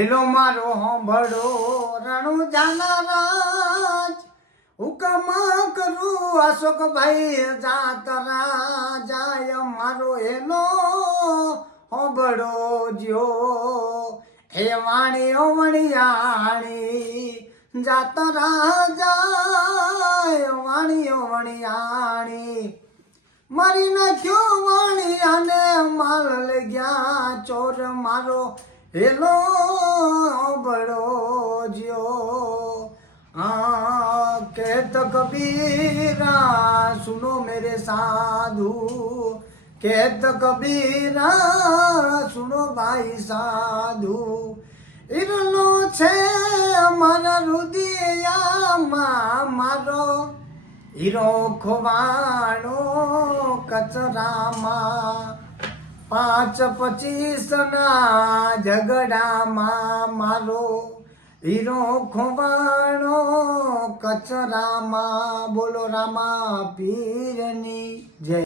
Hello મારો હોંભળો રણુ જાનારાજ હુકમ કરું અશોકભાઈ જાતરા જાય મારો હેલો હોંભળો જ્યો હે વાણીઓ વણિયાણી જાતરા જાય વાણીઓ વણિયાણી મારી નાખ્યો વાણિયાને માલ લઈ ગયા ચોર મારો હેલો બડો જ્યો कहत कबीरा सुनो मेरे साधु कहत कबीरा सुनो भाई साधु ઈરનો છે મારા રુદિયામાં મારો હીરો ખોવાણો કચરામાં 5-25 ના ઝઘડામાં મારો હીરો ખોવાણો કચરામાં. બોલો રામા પીરની જય.